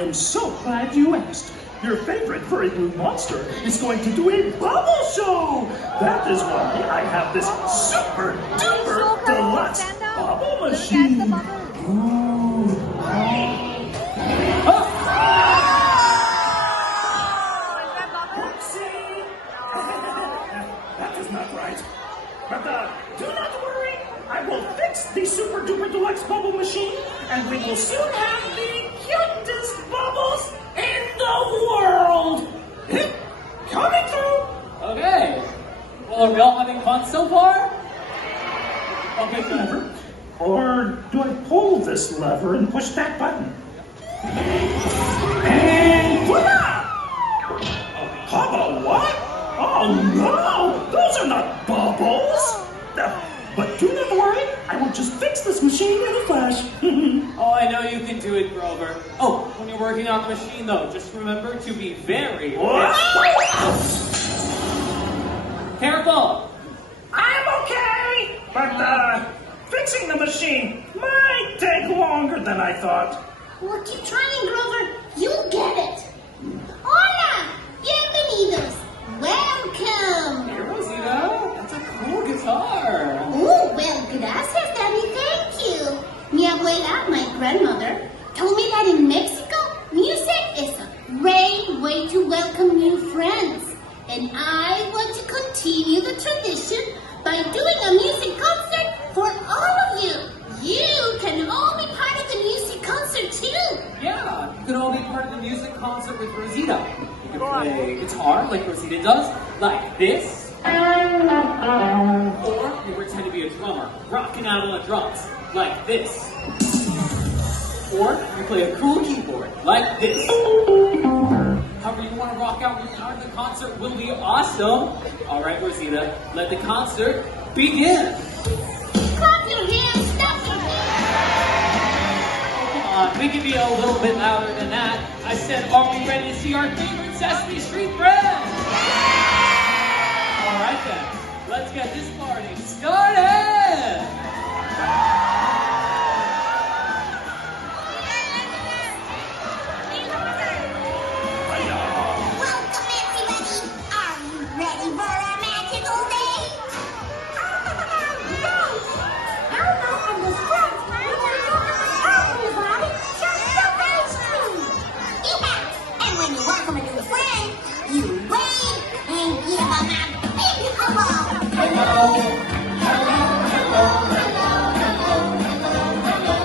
am so glad you asked. Your favorite furry blue monster is going to do a bubble show. That is why I have this super duper deluxe bubble machine. Ooh. Whoopsie. That is not right. But do not worry. I will fix the super duper deluxe bubble machine, and we will soon have the cutest bubbles in the world! Coming through! Okay. Well, are we all having fun so far? Okay, good. Lever? Or do I pull this lever and push that button? And voila! Bubble what? Oh no! Those are not bubbles! But do not worry, I will just fix this machine in a flash. Oh, I know you can do it, Grover. Oh, when you're working on the machine, though, just remember to be very careful. I'm okay, but fixing the machine might take longer than I thought. Well, keep trying, Grover. You'll get it. Hola! Bienvenidos! Welcome! Hey, Rosita. That's a cool guitar. Oh, well, gracias, Daddy. Thank you. Mi abuela, my grandmother, told me that in Mexico, music is a great way to welcome new friends. And I want to continue the tradition by doing a music concert for all of you. You can all be part of the music concert too. Yeah, you can all be part of the music concert with Rosita. You can play guitar like Rosita does, like this. Or you pretend to be a drummer, rocking out on the drums, like this. Or you play a cool keyboard, like this. However you want to rock out when you're part of the concert will be awesome. All right, Rosita, let the concert begin. Clap your hands, stop your Oh, come on, we can be a little bit louder than that. I said, are we ready to see our favorite Sesame Street friends? All right then, let's get this party started. Welcome, everybody. Are you ready for a magical day? Elmo and his friends everybody just the pastry. Yeah, and when you welcome a new friend, you wave and give them a big hello. Hello, hello, hello, hello,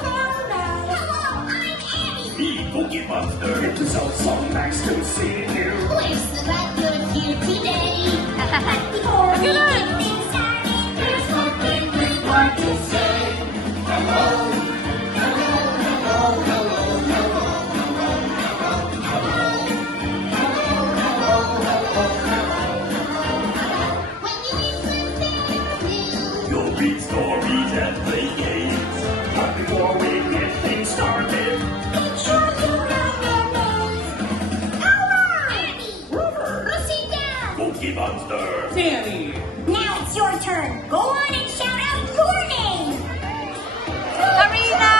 hello, hello, I'm Abby. The Cookie Monster, it is all so nice to see you. We're so glad you're here today. Before we get things started, there's one thing we'd like to say. Hello, hello, hello, hello, hello, hello, hello, hello, hello, hello. When you listen to You'll read stories and play games. But before we get things started, make sure you know their names. Elmo, Abby, Rosita. Cookie Monster. Danny. Now it's your turn. Go on and shout out your name. Karina!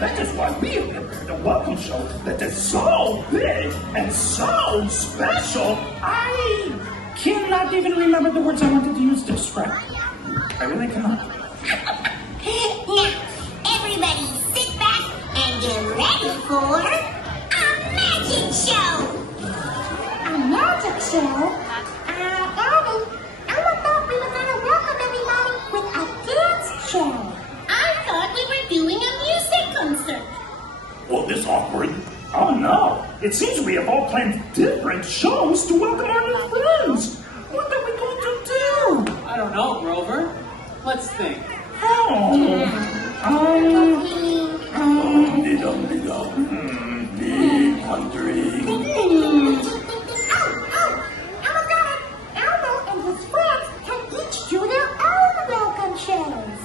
That is why we have prepared a welcome show that is so big and so special. I cannot even remember the words I wanted to use to describe it. I really cannot. Now, everybody sit back and get ready for a magic show. A magic show? Abby, I thought we were going to welcome everybody with a dance show. I thought we were doing a music concert. Well, this awkward. Oh no, it seems we have all planned different shows to welcome our new friends. What are we going to do? I don't know, Grover. Let's think. Oh, did Me pondering. Elmo got it. Elmo and his friends can each do their own welcome shows.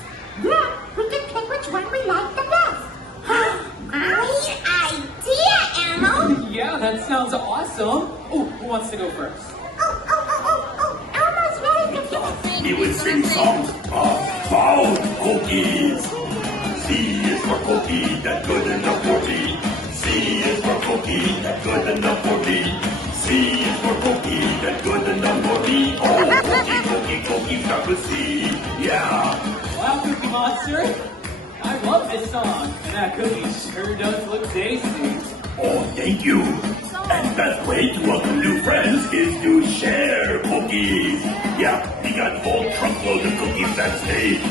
Then we can pick which one we like the best. Great idea, Elmo. Yeah, that sounds awesome. Oh, who wants to go first? Elmo's ready to pick. He would sing songs about cookies. C is for cookie, that's good enough for me. C is for cookie, that's good enough for me. C is for cookie, that's good enough for me. Oh, cookie, start with C. Yeah. Wow, Cookie Monster. I love this song. And that cookie sure does look tasty. Oh, thank you. And best way to welcome new friends is to share cookies. Yeah, we got whole truckload of cookies that stage.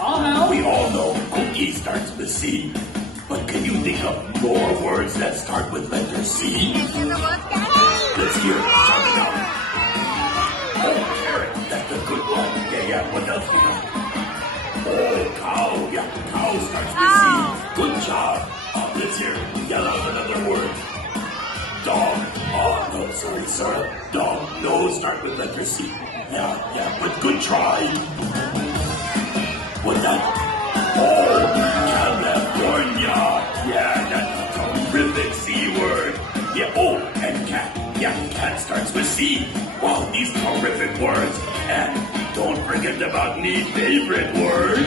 I'll help. We all know cookie starts with C. But can you think of more words that start with letter C? Let's hear it. Shout it out. Oh, carrot. That's a good one. Yeah. What else we got? Oh, cow. Yeah, cow starts with C. Good job. Let's hear it. Yell out another word. Dog. Oh, no, sorry. Dog. No, start with letter C. Yeah, but good try. What's that? Oh, California. Yeah, that's a terrific C word. Yeah, oh, and cat. Yeah, cat starts with C. Wow, these terrific words. And don't forget about me favorite word.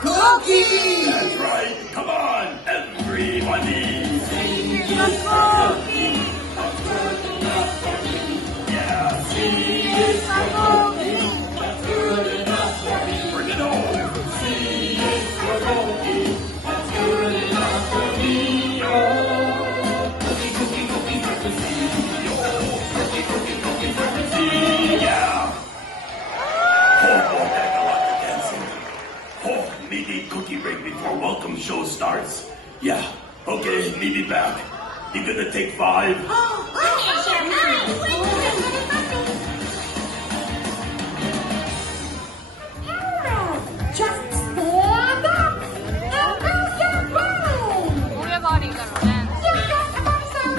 Cookie! That's right. Come on, everybody. Sing a cookie. That's good enough for me. Yeah, sing is for cookie. That's good enough for me. Bring it on. Sing is for cookie. That's good enough for me. Oh, cookie, start with C. Oh, cookie, start with C. Yeah. Oh, that's a lot of dancing. Oh, maybe cookie break before welcome show starts. Yeah, okay, meet me back. You gonna take 5? Just stand up and move your body.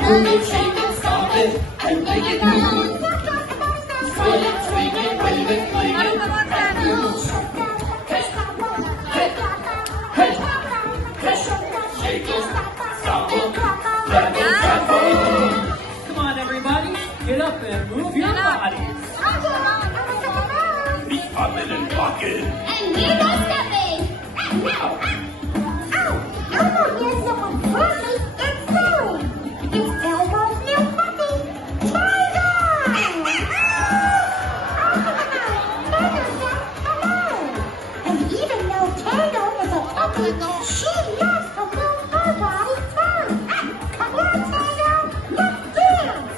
Move it, shake it, stop it, and make it move. Sway it, swing it, wave it, fling it, and move. Hey, shake it, stop it, grab it, Come on, everybody. Get up and move your bodies. Feet popping and pocket. And we're not stepping. Elmo hears someone friendly and silly. It's Elmo's new puppy, Tango! And even though Tango is a puppy, she loves to move her body too. Come on, Tango, let's dance!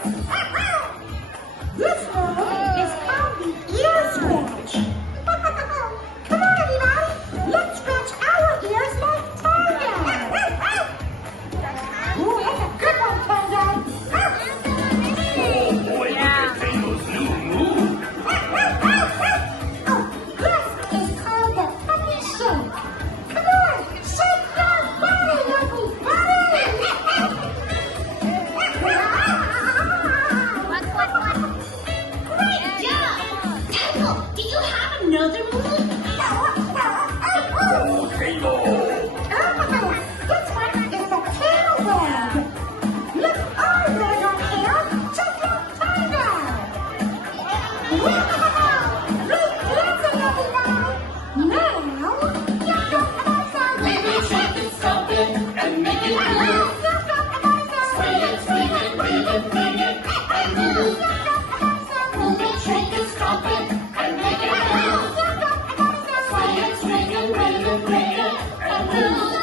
This move is called the ear scratch. Come on, everybody, let's scratch our ears like Tango. Ooh, that's a good one, Tango. Oh boy, look at Tango's new move. Oh, this is called the puppy shake. Come on, shake your body, everybody! Great job. Tango, do you have another move? Oh, Tango. This one is the tail wag. Let's all wag our tail just like Tango. Great dancing, everybody. Now, Wave it, shake it, stop it, and make it move. Sway it, swing it, wave it, fling it, and move. Move it, shake it, stop it, and make it move. Sway it, swing it, wave it, fling it, and move.